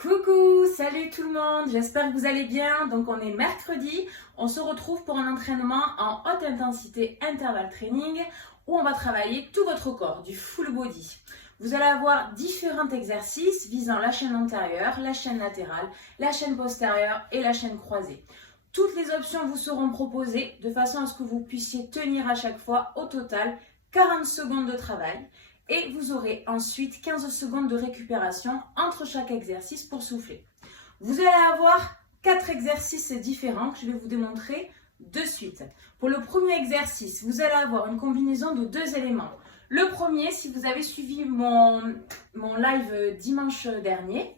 Coucou, salut tout le monde, j'espère que vous allez bien. Donc on est mercredi, on se retrouve pour un entraînement en haute intensité intervalle training où on va travailler tout votre corps, du full body. Vous allez avoir différents exercices visant la chaîne antérieure, la chaîne latérale, la chaîne postérieure et la chaîne croisée. Toutes les options vous seront proposées de façon à ce que vous puissiez tenir à chaque fois au total 40 secondes de travail. Et vous aurez ensuite 15 secondes de récupération entre chaque exercice pour souffler. Vous allez avoir 4 exercices différents que je vais vous démontrer de suite. Pour le premier exercice, vous allez avoir une combinaison de 2 éléments. Le premier, si vous avez suivi mon live dimanche dernier,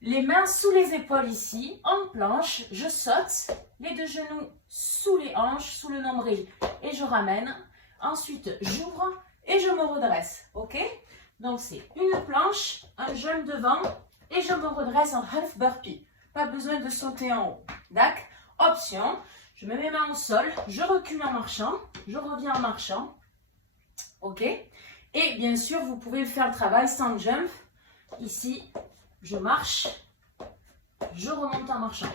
les mains sous les épaules ici, en planche, je saute, les 2 genoux sous les hanches, sous le nombril et je ramène. Ensuite, j'ouvre et je me redresse, ok? Donc c'est une planche, un jump devant et je me redresse en half burpee. Pas besoin de sauter en haut, d'accord? Option, je mets mes mains au sol, je recule en marchant, je reviens en marchant, ok? Et bien sûr, vous pouvez faire le travail sans jump. Ici, je marche, je remonte en marchant.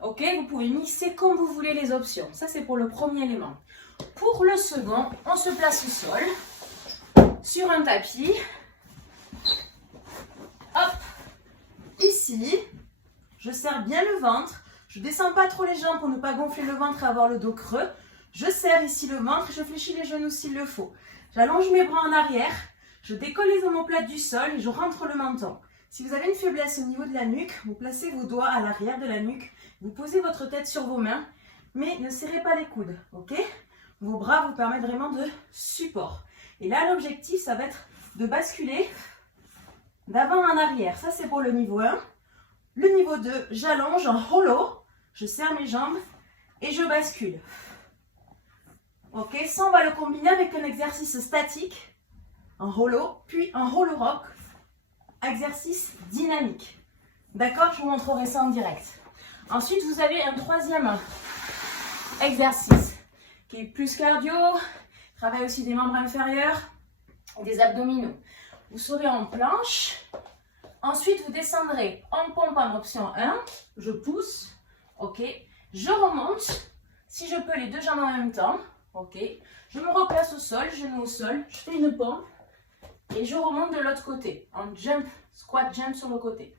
Ok? Vous pouvez mixer comme vous voulez les options. Ça, c'est pour le premier élément. Pour le second, on se place au sol. Sur un tapis, hop, ici, je serre bien le ventre, je ne descends pas trop les jambes pour ne pas gonfler le ventre et avoir le dos creux, je serre ici le ventre, je fléchis les genoux s'il le faut, j'allonge mes bras en arrière, je décolle les omoplates du sol et je rentre le menton. Si vous avez une faiblesse au niveau de la nuque, vous placez vos doigts à l'arrière de la nuque, vous posez votre tête sur vos mains, mais ne serrez pas les coudes, ok? Vos bras vous permettent vraiment de support. Et là, l'objectif, ça va être de basculer d'avant en arrière. Ça, c'est pour le niveau 1. Le niveau 2, j'allonge en hollow. Je serre mes jambes et je bascule. Ok, ça, on va le combiner avec un exercice statique en hollow, puis en hollow rock, exercice dynamique. D'accord, je vous montrerai ça en direct. Ensuite, vous avez un troisième exercice qui est plus cardio. Travaille aussi des membres inférieurs et des abdominaux. Vous serez en planche. Ensuite, vous descendrez en pompe en option 1. Je pousse. Ok. Je remonte. Si je peux, les 2 jambes en même temps. Ok. Je me replace au sol, genou au sol. Je fais une pompe. Et je remonte de l'autre côté. En jump, squat jump sur le côté.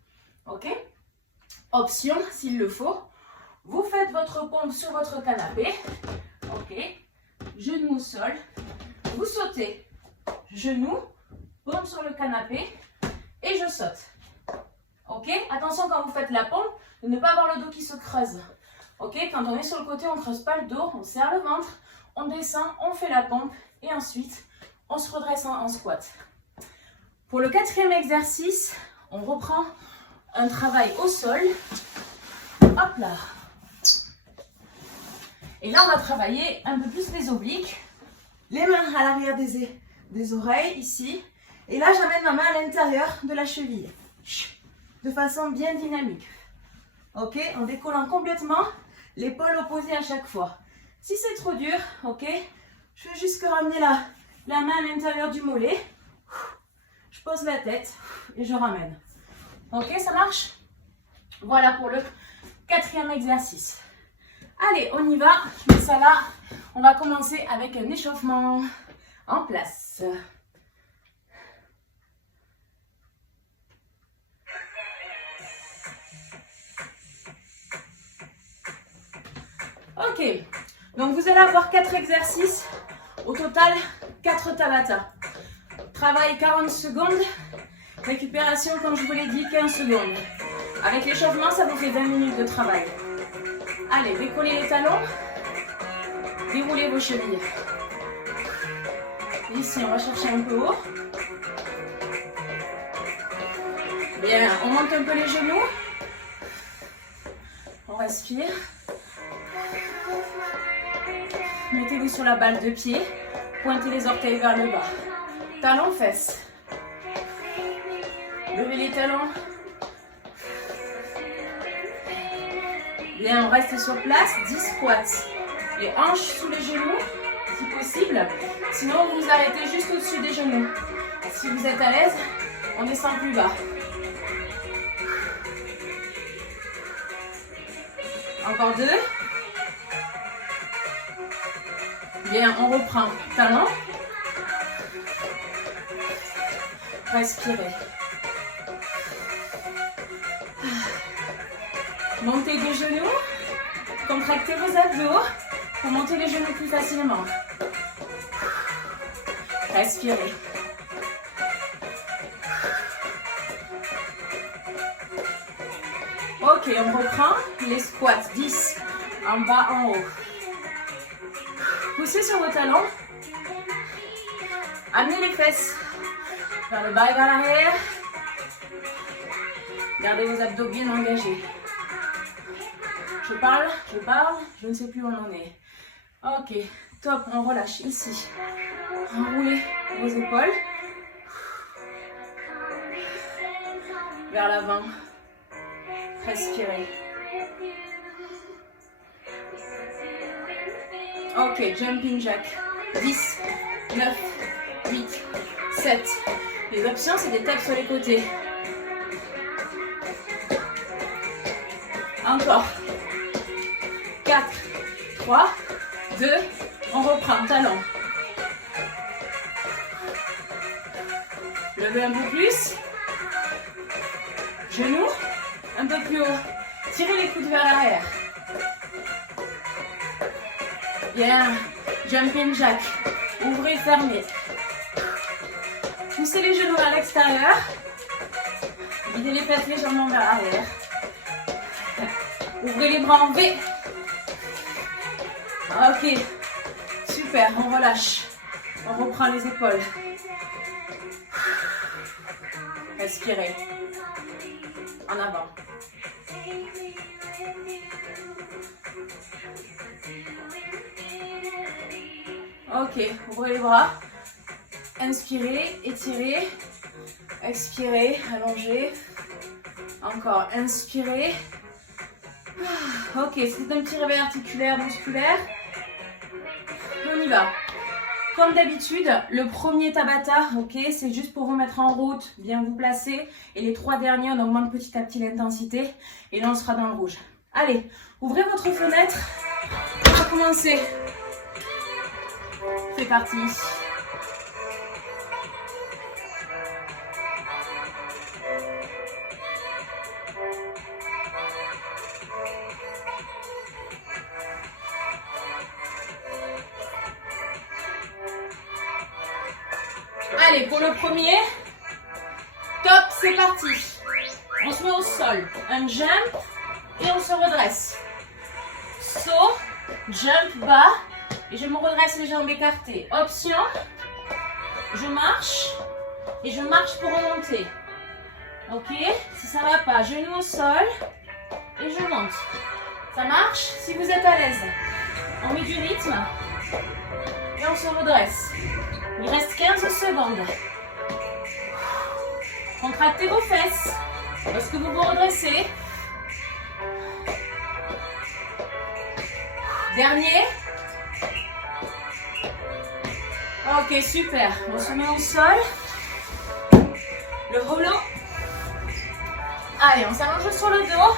Ok. Option, s'il le faut. Vous faites votre pompe sur votre canapé. Ok. Genou au sol, vous sautez, genou, pompe sur le canapé et je saute. Ok? Attention quand vous faites la pompe, de ne pas avoir le dos qui se creuse. Ok? Quand on est sur le côté, on ne creuse pas le dos, on serre le ventre, on descend, on fait la pompe et ensuite on se redresse en squat. Pour le 4e exercice, on reprend un travail au sol. Hop là! Et là, on va travailler un peu plus les obliques. Les mains à l'arrière des oreilles, ici. Et là, j'amène ma main à l'intérieur de la cheville. De façon bien dynamique. Ok? En décollant complètement l'épaule opposée à chaque fois. Si c'est trop dur, ok? Je fais juste que ramener la main à l'intérieur du mollet. Je pose la tête et je ramène. Ok, ça marche? Voilà pour le 4e exercice. Allez, on y va, je mets ça là. On va commencer avec un échauffement en place. Ok, donc vous allez avoir 4 exercices, au total 4 Tabata. Travail 40 secondes, récupération comme je vous l'ai dit 15 secondes. Avec l'échauffement, ça vous fait 20 minutes de travail. Allez, décollez les talons, déroulez vos chevilles. Ici, on va chercher un peu haut. Bien, on monte un peu les genoux. On respire. Mettez-vous sur la balle de pied. Pointez les orteils vers le bas. Talons, fesses. Levez les talons. Bien, on reste sur place, 10 squats. Les hanches sous les genoux, si possible. Sinon, vous vous arrêtez juste au-dessus des genoux. Si vous êtes à l'aise, on descend plus bas. Encore 2. Bien, on reprend. Talon. Respirez. Montez des genoux. Contractez vos abdos pour monter les genoux plus facilement. Respirez. Ok, on reprend les squats. 10 en bas, en haut. Poussez sur vos talons. Amenez les fesses vers le bas et vers l'arrière. Gardez vos abdos bien engagés. Je parle, je ne sais plus où on en est. Ok, top, on relâche ici. Enroulez vos épaules. Vers l'avant. Respirez. Ok, jumping jack. 10, 9, 8, 7. Les options, c'est des taps sur les côtés. Encore. 4, 3, 2, on reprend, talon. Levez un peu plus. Genoux, un peu plus haut. Tirez les coudes vers l'arrière. Bien. Jumping jack. Ouvrez, fermez. Poussez les genoux vers l'extérieur. Guidez les fesses légèrement vers l'arrière. Ouvrez les bras en V. Ok. Super, on relâche. On reprend les épaules. Respirez. En avant. Ok, ouvrez les bras. Inspirez, étirez. Expirez, allongez. Encore, inspirez. Ok, c'est un petit réveil articulaire, musculaire. On y va. Comme d'habitude, le premier Tabata, ok, c'est juste pour vous mettre en route, bien vous placer. Et les 3 derniers, on augmente petit à petit l'intensité. Et là, on sera dans le rouge. Allez, ouvrez votre fenêtre. On va commencer. C'est parti. Allez, pour le premier, top, c'est parti. On se met au sol, un jump et on se redresse. Saut, jump bas et je me redresse les jambes écartées. Option, je marche et je marche pour remonter. Ok, si ça ne va pas, genou au sol et je monte. Ça marche? Si vous êtes à l'aise, on met du rythme et on se redresse. Il reste 15 secondes. Contractez vos fesses lorsque vous vous redressez. Dernier. Ok, super. On se met au sol. Le rouleau. Allez, on s'allonge sur le dos.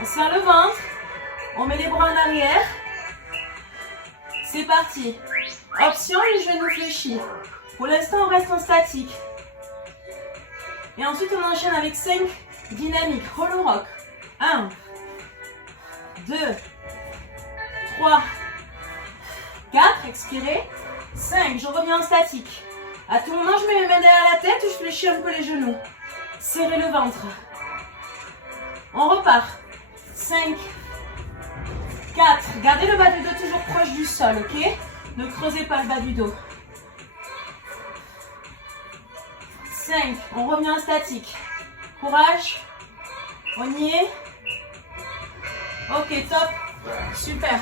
On serre le ventre. On met les bras en arrière. C'est parti. Option, les genoux fléchis. Pour l'instant, on reste en statique. Et ensuite, on enchaîne avec 5 dynamiques. Hollow rock. 1, 2, 3, 4. Expirez. 5. Je reviens en statique. À tout moment, je mets mes mains derrière la tête. Je fléchis un peu les genoux. Serrez le ventre. On repart. 5, 4. Gardez le bas du dos toujours proche du sol, ok? Ne creusez pas le bas du dos. 5. On revient en statique. Courage. On y est. Ok, top. Super.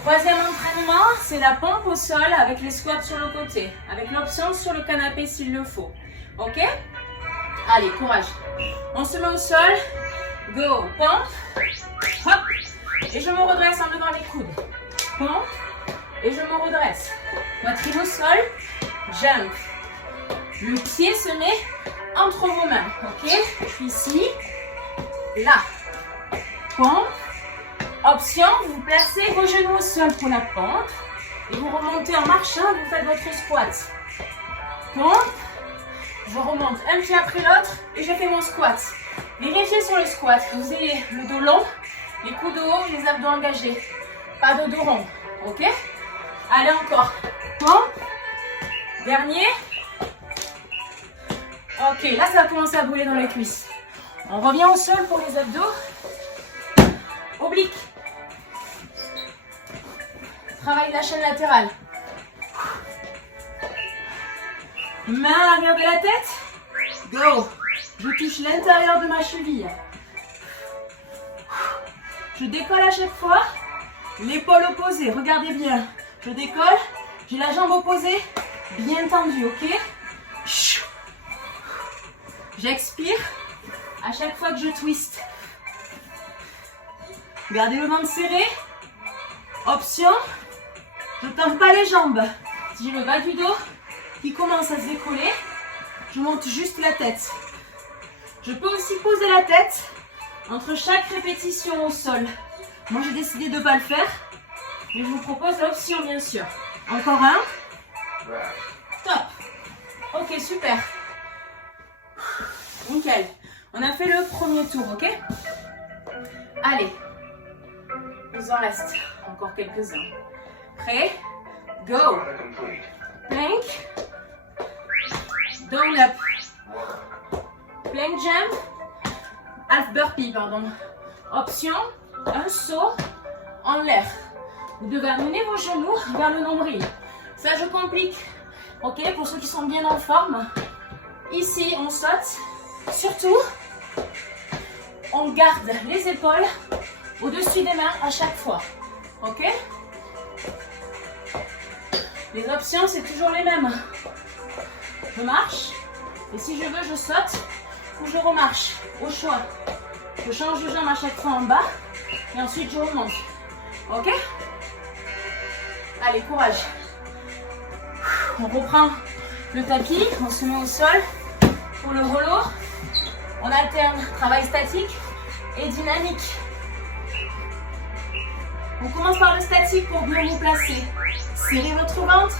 Troisième entraînement, c'est la pompe au sol avec les squats sur le côté. Avec l'option sur le canapé s'il le faut. Ok? Allez, courage. On se met au sol. Go. Pompe. Hop. Et je me redresse en levant les coudes. Pompe. Et je me redresse. Poitrine au sol. Jump. Le pied se met entre vos mains. Ok? Je suis ici. Là. pompe. Option, vous placez vos genoux au sol pour la pompe. Et vous remontez en marchant, vous faites votre squat. Pompe. Je remonte un pied après l'autre et je fais mon squat. Vérifiez sur le squat que vous ayez le dos long, les coudes hauts et les abdos engagés. Pas de dos rond. Ok? Allez, encore. Pompe. Dernier. Ok, là ça va commencer à brûler dans les cuisses. On revient au sol pour les abdos. Oblique. Travaille la chaîne latérale. Main à l'arrière de la tête. Go. Je touche l'intérieur de ma cheville. Je décolle à chaque fois. L'épaule opposée. Regardez bien. Je décolle. J'ai la jambe opposée. Bien tendue, ok? J'expire à chaque fois que je twist. Gardez le ventre serré. Option, je ne tends pas les jambes. Si j'ai le bas du dos qui commence à se décoller, je monte juste la tête. Je peux aussi poser la tête entre chaque répétition au sol. Moi, j'ai décidé de ne pas le faire, mais je vous propose l'option, bien sûr. Encore un. Top. Ok, super. Nickel. On a fait le premier tour, ok? Allez. Il nous en reste encore quelques-uns. Prêt? Go. Plank. Down up. Plank jump. Half burpee, pardon. Option, un saut en l'air. Vous devez amener vos genoux vers le nombril. Ça, je complique. Ok, pour ceux qui sont bien en forme. Ici, on saute. Surtout, on garde les épaules au-dessus des mains à chaque fois. Ok? Les options, c'est toujours les mêmes. Je marche. Et si je veux, je saute ou je remarche. Au choix. Je change de jambe à chaque fois en bas. Et ensuite, je remonte. Ok? Allez, courage. On reprend le tapis. On se met au sol. Pour le rollo, on alterne travail statique et dynamique. On commence par le statique pour bien vous placer. Serrez votre ventre,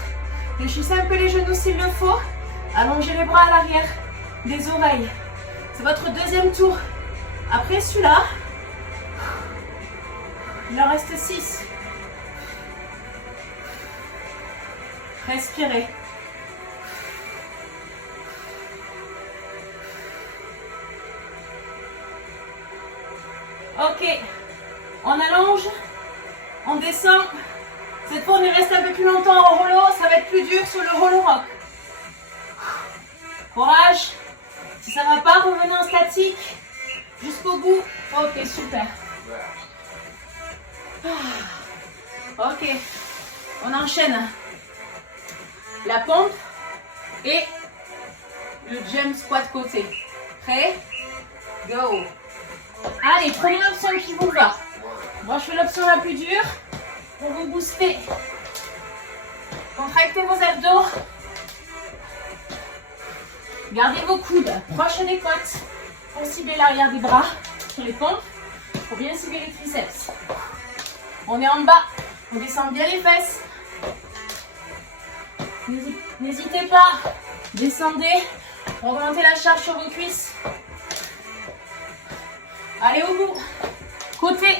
fléchissez un peu les genoux s'il le faut, allongez les bras à l'arrière des oreilles. C'est votre deuxième tour. Après celui-là, il en reste 6. Respirez. Ok, on allonge, on descend. Cette fois, on est resté un peu plus longtemps en rollo. Ça va être plus dur sur le rollo rock. Courage. Si ça ne va pas, revenez en statique jusqu'au bout. Ok, super. Ok, on enchaîne. La pompe et le jump squat côté. Prêt? Go. Allez, prenez l'option qui vous va. Moi, je fais l'option la plus dure pour vous booster. Contractez vos abdos. Gardez vos coudes proches des côtes pour cibler l'arrière des bras sur les pompes, pour bien cibler les triceps. On est en bas, on descend bien les fesses. N'hésitez pas, descendez, augmentez la charge sur vos cuisses. Allez au bout. Côté.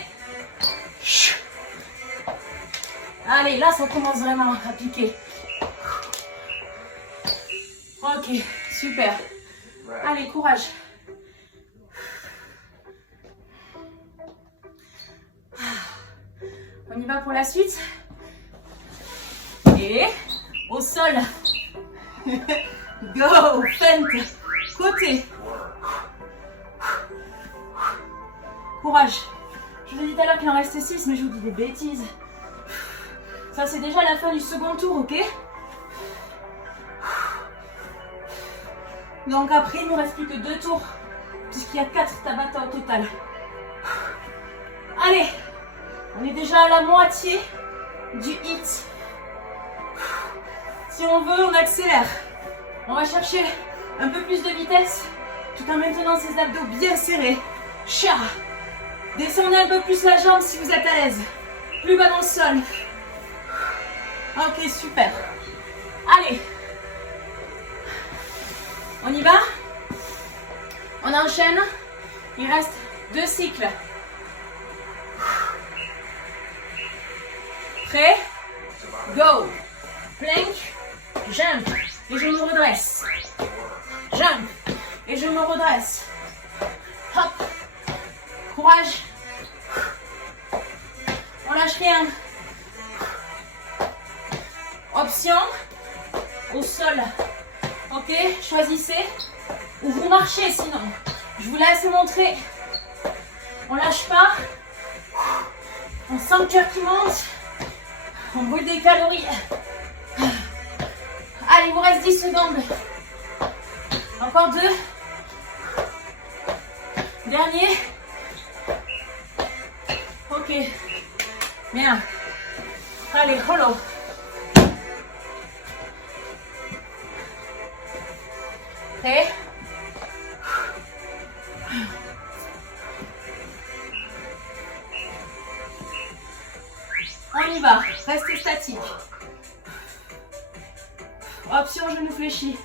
Allez, là, ça commence vraiment à piquer. Ok, super. Allez, courage. On y va pour la suite. Et au sol. Go, fente. Côté. Courage. Je vous ai dit tout à l'heure qu'il en restait 6, mais je vous dis des bêtises. Ça, c'est déjà la fin du second tour, ok? Donc après, il ne nous reste plus que 2 tours, puisqu'il y a 4 Tabata au total. Allez, on est déjà à la moitié du hit. Si on veut, on accélère. On va chercher un peu plus de vitesse, tout en maintenant ses abdos bien serrés. Cha. Descendez un peu plus la jambe si vous êtes à l'aise. Plus bas dans le sol. Ok, super. Allez. On y va? On enchaîne. Il reste 2 cycles. Prêt? Go. Plank. Jump. Et je me redresse. Jump. Et je me redresse. Hop. Courage. On lâche rien. Option. Au sol. Ok, choisissez. Ou vous marchez sinon. Je vous laisse montrer. On lâche pas. On sent le cœur qui monte. On brûle des calories. Allez, il vous reste 10 secondes. Encore 2. Dernier. Ok. Bien. Allez, hollow. Prêt? On y va. Restez statique. Option genou fléchi.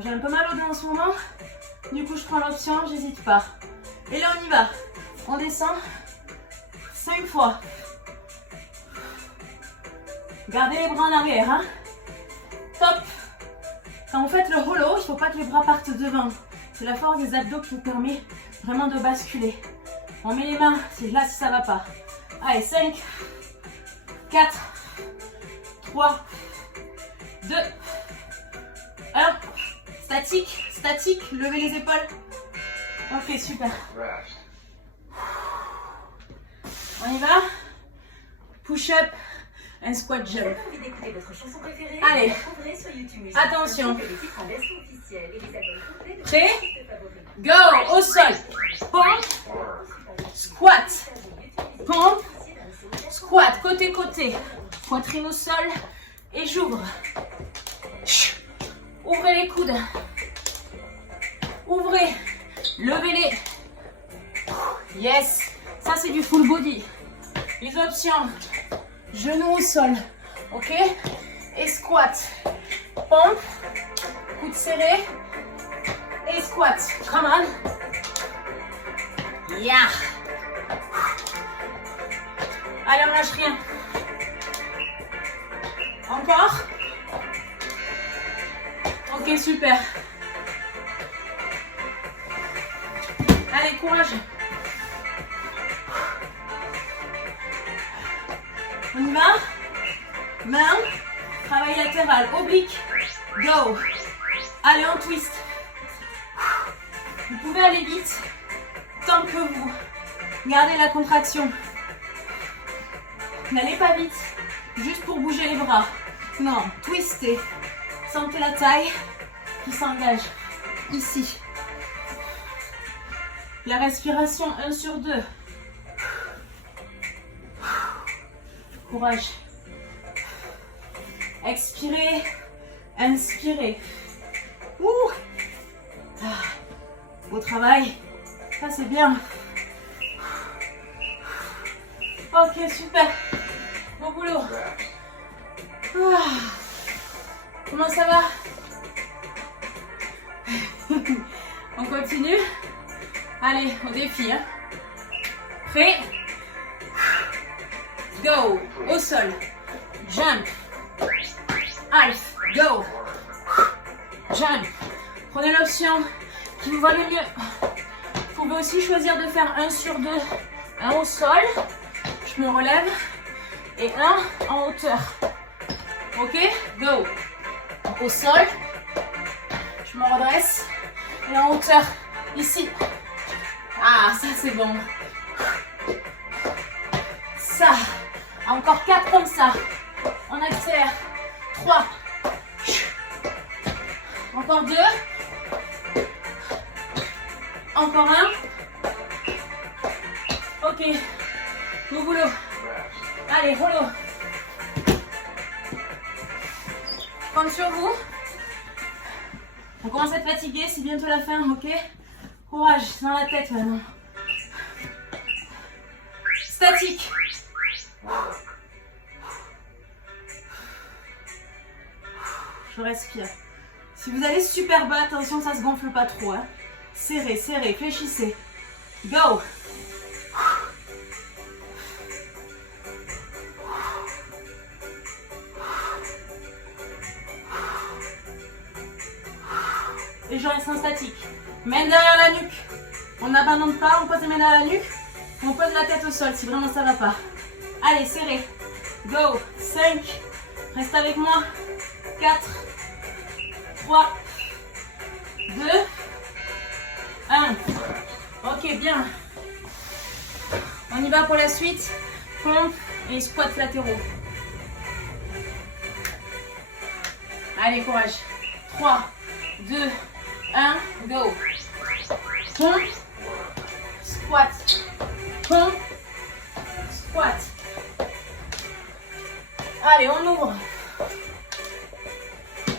J'ai un peu mal au dos en ce moment. Du coup, je prends l'option, j'hésite pas. Et là, on y va. On descend 5 fois. Gardez les bras en arrière. Hein. Top. Quand vous faites le hollow, il ne faut pas que les bras partent devant. C'est la force des abdos qui vous permet vraiment de basculer. On met les mains, c'est là si ça ne va pas. Allez, 5, 4, 3, 2, 1. Statique, statique, levez les épaules. Ok, super. On y va. Push-up and squat jump. Allez, attention. Prêt? Go, au sol. Pompe, squat. Pompe, squat, côté-côté. Poitrine au sol et j'ouvre. Ouvrez les coudes. Ouvrez. Levez-les. Yes. Ça, c'est du full body. Les options. Genoux au sol. Ok. Et squat. Pompe. Coude serré. Et squat. Come on. Yeah. Allez, on lâche rien. Encore. Ok, super. Allez, courage. On y va. Main. Travail latéral. Oblique. Go. Allez, on twist. Vous pouvez aller vite tant que vous gardez la contraction. N'allez pas vite, juste pour bouger les bras. Non, twistez. Sentez la taille qui s'engage ici. La respiration 1 sur 2. Courage. Expirez, inspirez. Ouh. Ah. Beau travail. Ça c'est bien. Ok, super. Bon boulot. Ah. Comment ça va? On continue. Allez, au défi. Hein. Prêt? Go. Au sol. Jump. Half. Go. Jump. Prenez l'option qui vous va le mieux. Vous pouvez aussi choisir de faire 1 sur 2. Un au sol. Je me relève. Et un en hauteur. Ok? Go. Au sol. Je me redresse. Et en hauteur. Ici. Ah, ça c'est bon. Ça. Encore 4 comme ça. On accélère. 3. Encore 2. Encore 1. Ok. Bon boulot. Allez, rollo. Compte sur vous. On commence à être fatigué, c'est bientôt la fin, ok? Courage, dans la tête maintenant. Statique. Je respire. Si vous allez super bas, attention, ça se gonfle pas trop. Hein. Serrez, serrez, fléchissez. Go. Et je reste en statique. Main derrière la nuque. On n'abandonne pas, on pose les mains derrière la nuque. On pose la tête au sol si vraiment ça ne va pas. Allez, serrez. Go. 5. Reste avec moi. 4. 3. 2. 1. Ok, bien. On y va pour la suite. Pompe et squat latéraux. Allez, courage. 3, 2, 1, go. Pompe, squat, pompe, squat. Allez, on ouvre.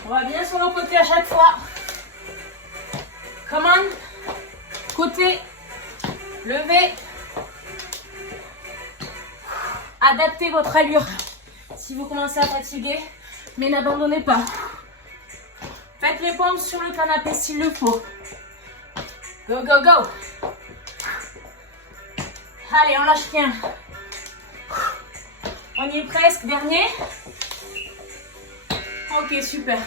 On va bien sur le côté à chaque fois. Come on. Côté, levez. Adaptez votre allure si vous commencez à fatiguer, mais n'abandonnez pas. Faites les pompes sur le canapé s'il le faut. Go, go, go. Allez, on lâche rien. On y est presque. Dernier. Ok, super.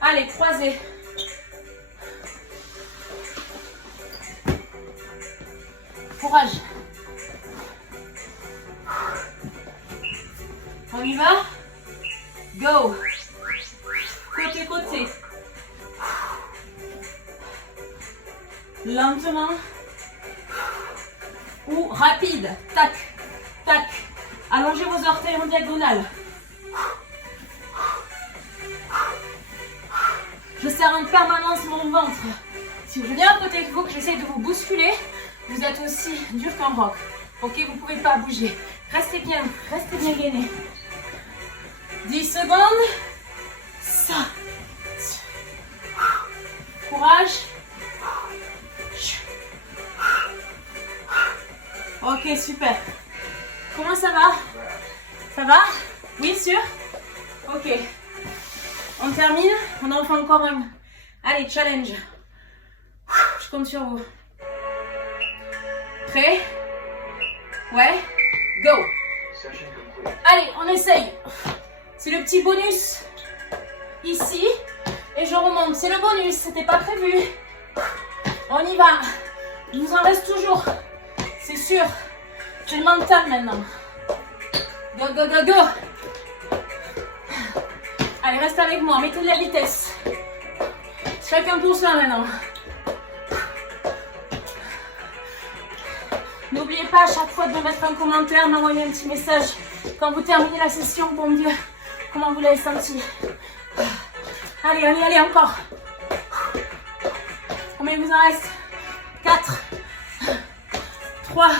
Allez, croisez. Courage. On y va? Go. Côté, côté. Lentement. Ou rapide. Tac, tac. Allongez vos orteils en diagonale. Je serre en permanence mon ventre. Si je viens à côté de vous, que j'essaie de vous bousculer, vous êtes aussi dur qu'un roc. Ok, vous ne pouvez pas bouger. Restez bien gainé. 10 secondes. Ça. Courage. Ok, super. Comment ça va? Ça va? Oui, sûr? Ok. On termine. On en fait encore un. Allez, challenge. Je compte sur vous. Prêt? Ouais? Go! Allez, on essaye. C'est le petit bonus. Ici. Et je remonte. C'est le bonus. C'était pas prévu. On y va. Il nous en reste toujours. C'est sûr. C'est le mental maintenant. Go, go, go, go. Allez, reste avec moi. Mettez de la vitesse. Chacun pour soi maintenant. N'oubliez pas à chaque fois de me mettre un commentaire, m'envoyer un petit message quand vous terminez la session pour me dire comment vous l'avez senti. Allez, allez, allez, encore. Combien il vous en reste? 4, 3,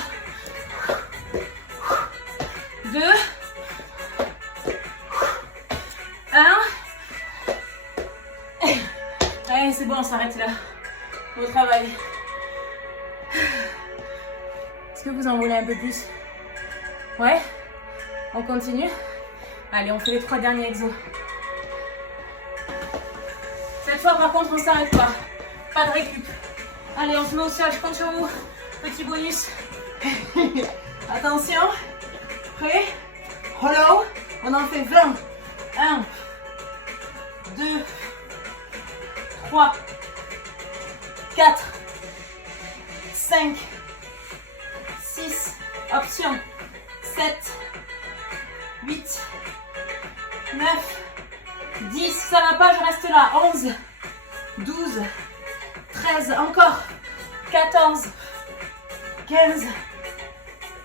2, 1. Allez, c'est bon, on s'arrête là. Au travail. Est-ce que vous en voulez un peu plus? Ouais? On continue? Allez, on fait les 3 derniers exos. Cette fois, par contre, on ne s'arrête pas. Pas de récup. Allez, on se met au sol, je compte sur vous. Petit bonus. Attention. Prêt? Hollow. On en fait 20. 1, 2, 3, 4, 5, 6, option, 7, 8, 9, 10, ça va pas, je reste là, 11, 12, 13, encore, 14, 15,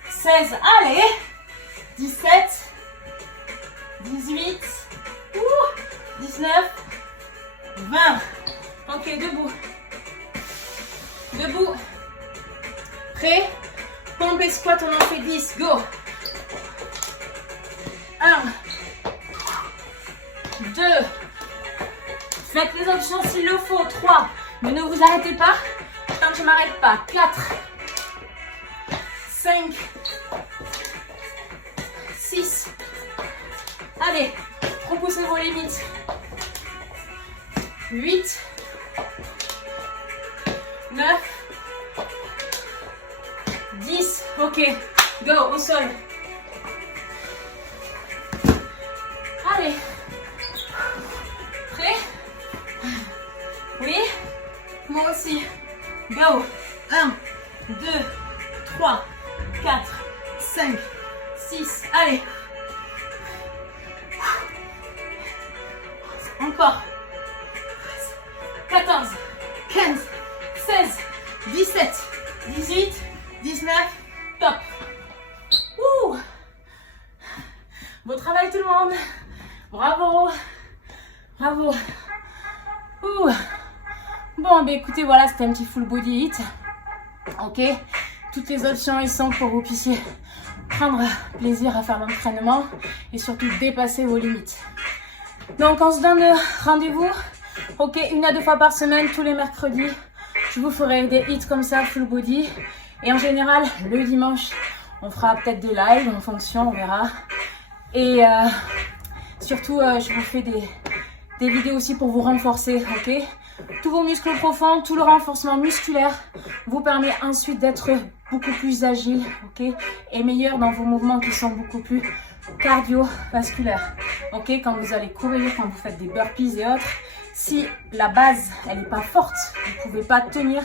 16, allez, 17, 18, 19, 20. Ok, debout. Debout. Prêt? Pompe et squat, on en fait 10. Go. 1, 2. Faites les options s'il le faut. 3. Mais ne vous arrêtez pas tant que je ne m'arrête pas. 4, 5, 6. Allez, repoussez vos limites. 8, 9, 10. Ok, go, au sol. Allez. Prêt? Oui? Moi aussi. Go. 1, 2, 3, 4, 5, 6. Allez. Encore. 14, 15, 16, 17, 18, 19. Top. Ouh. Beau travail tout le monde. Bravo. Bravo. Ouh. Bon, ben écoutez, voilà, c'était un petit full body hit. Ok. Toutes les options, elles sont pour que vous puissiez prendre plaisir à faire l'entraînement et surtout dépasser vos limites. Donc, on se donne rendez-vous. Ok, 1 à 2 fois par semaine, tous les mercredis. Je vous ferai des hits comme ça, full body. Et en général, le dimanche, on fera peut-être des lives en fonction, on verra. Et surtout, je vous fais des vidéos aussi pour vous renforcer, ok? Tous vos muscles profonds, tout le renforcement musculaire vous permet ensuite d'être beaucoup plus agile, ok? Et meilleur dans vos mouvements qui sont beaucoup plus cardiovasculaires, ok? Quand vous allez courir, quand vous faites des burpees et autres, si la base, elle n'est pas forte, vous ne pouvez pas tenir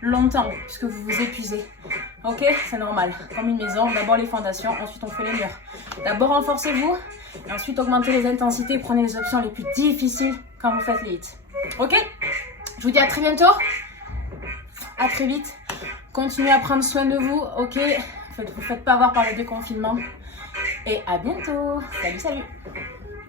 longtemps puisque vous vous épuisez. Ok, c'est normal. Comme une maison, d'abord les fondations, ensuite on fait les murs. D'abord renforcez-vous, et ensuite augmentez les intensités, prenez les options les plus difficiles quand vous faites les hits. Ok, je vous dis à très bientôt. À très vite. Continuez à prendre soin de vous, ok? Vous ne faites pas avoir par le déconfinement. Et à bientôt. Salut, salut.